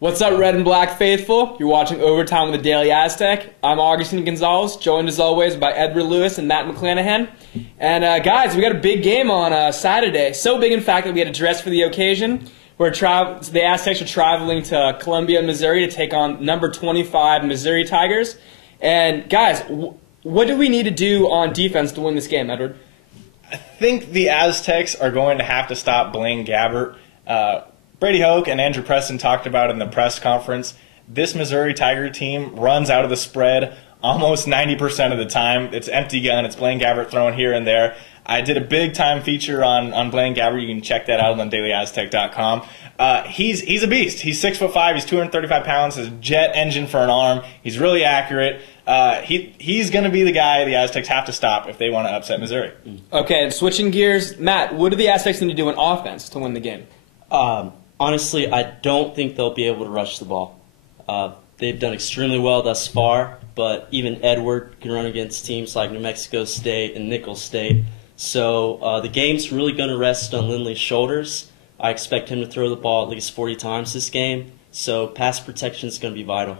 What's up, red and black faithful? You're watching Overtime with the Daily Aztec. I'm Agustin Gonzalez, joined as always by Edward Lewis and Matt McClanahan. And guys, we got a big game on Saturday. So big, in fact, that we had to dress for the occasion. The Aztecs are traveling to Columbia, Missouri to take on number 25 Missouri Tigers. And guys, what do we need to do on defense to win this game, Edward? I think the Aztecs are going to have to stop Blaine Gabbert. Brady Hoke and Andrew Preston talked about in the press conference. This Missouri Tiger team runs out of the spread almost 90% of the time. It's empty gun. It's Blaine Gabbert throwing here and there. I did a big-time feature on Blaine Gabbert. You can check that out on dailyaztec.com. He's a beast. He's 6'5". He's 235 pounds. Has a jet engine for an arm. He's really accurate. He's going to be the guy the Aztecs have to stop if they want to upset Missouri. Okay, and switching gears, Matt, what do the Aztecs need to do in offense to win the game? Honestly, I don't think they'll be able to rush the ball. They've done extremely well thus far, but even Edward can run against teams like New Mexico State and Nicholls State. So the game's really going to rest on Lindley's shoulders. I expect him to throw the ball at least 40 times this game, so pass protection is going to be vital.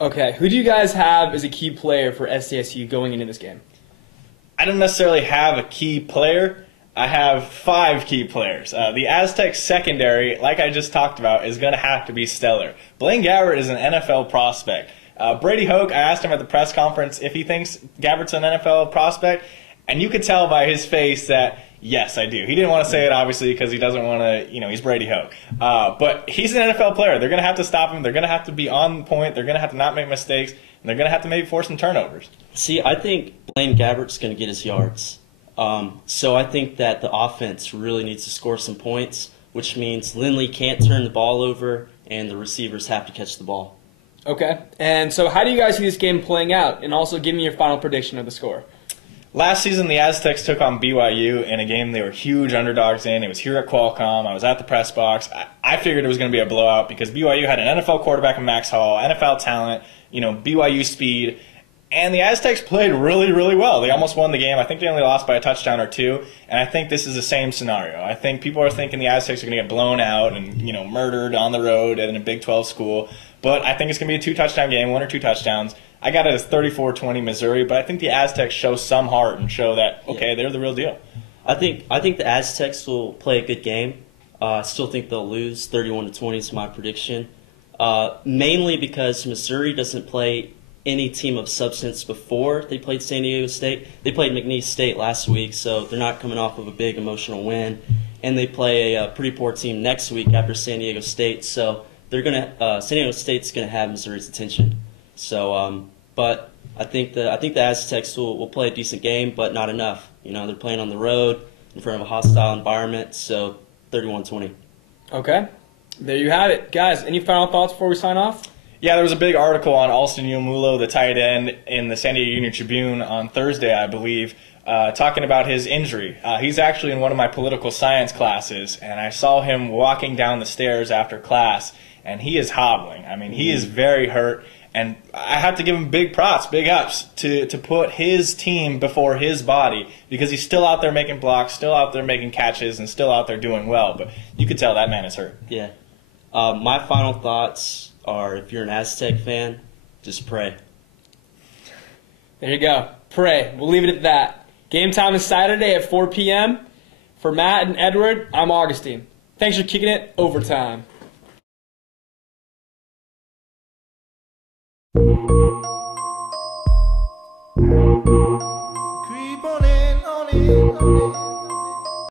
Okay, who do you guys have as a key player for SDSU going into this game? I don't necessarily have a key player. I have 5 key players. The Aztec secondary, like I just talked about, is going to have to be stellar. Blaine Gabbert is an NFL prospect. Brady Hoke, I asked him at the press conference if he thinks Gabbert's an NFL prospect, and you could tell by his face that, yes, I do. He didn't want to say it, obviously, because he doesn't want to, he's Brady Hoke. But he's an NFL player. They're going to have to stop him. They're going to have to be on point. They're going to have to not make mistakes, and they're going to have to maybe force some turnovers. See, I think Blaine Gabbert's going to get his yards. So I think that the offense really needs to score some points, which means Lindley can't turn the ball over and the receivers have to catch the ball. Okay, and so how do you guys see this game playing out? And also give me your final prediction of the score. Last season, the Aztecs took on BYU in a game they were huge underdogs in. It was here at Qualcomm. I was at the press box. I figured it was going to be a blowout because BYU had an NFL quarterback in Max Hall, NFL talent, BYU speed. And the Aztecs played really, really well. They almost won the game. I think they only lost by a touchdown or 2. And I think this is the same scenario. I think people are thinking the Aztecs are going to get blown out and, murdered on the road in a Big 12 school. But I think it's going to be a 2-touchdown game, 1 or 2 touchdowns. I got it as 34-20 Missouri, but I think the Aztecs show some heart and show that, okay, they're the real deal. I think the Aztecs will play a good game. I still think they'll lose 31-20 is my prediction. Mainly because Missouri doesn't play any team of substance before they played San Diego State. They played McNeese State last week, so they're not coming off of a big emotional win. And they play a pretty poor team next week after San Diego State, so San Diego State's gonna have Missouri's attention. So, but I think the Aztecs will play a decent game, but not enough. They're playing on the road in front of a hostile environment, so 31-20. Okay, there you have it, guys. Any final thoughts before we sign off? Yeah, there was a big article on Alston Yumulo, the tight end, in the San Diego Union Tribune on Thursday, I believe, talking about his injury. He's actually in one of my political science classes, and I saw him walking down the stairs after class, and he is hobbling. I mean, he is very hurt, and I have to give him big props, big ups, to put his team before his body, because he's still out there making blocks, still out there making catches, and still out there doing well. But you could tell that man is hurt. Yeah. My final thoughts are, if you're an Aztec fan, just pray. There you go. Pray. We'll leave it at that. Game time is Saturday at 4 p.m. For Matt and Edward, I'm Augustine. Thanks for kicking it. Overtime. Creep on in, on in, on in.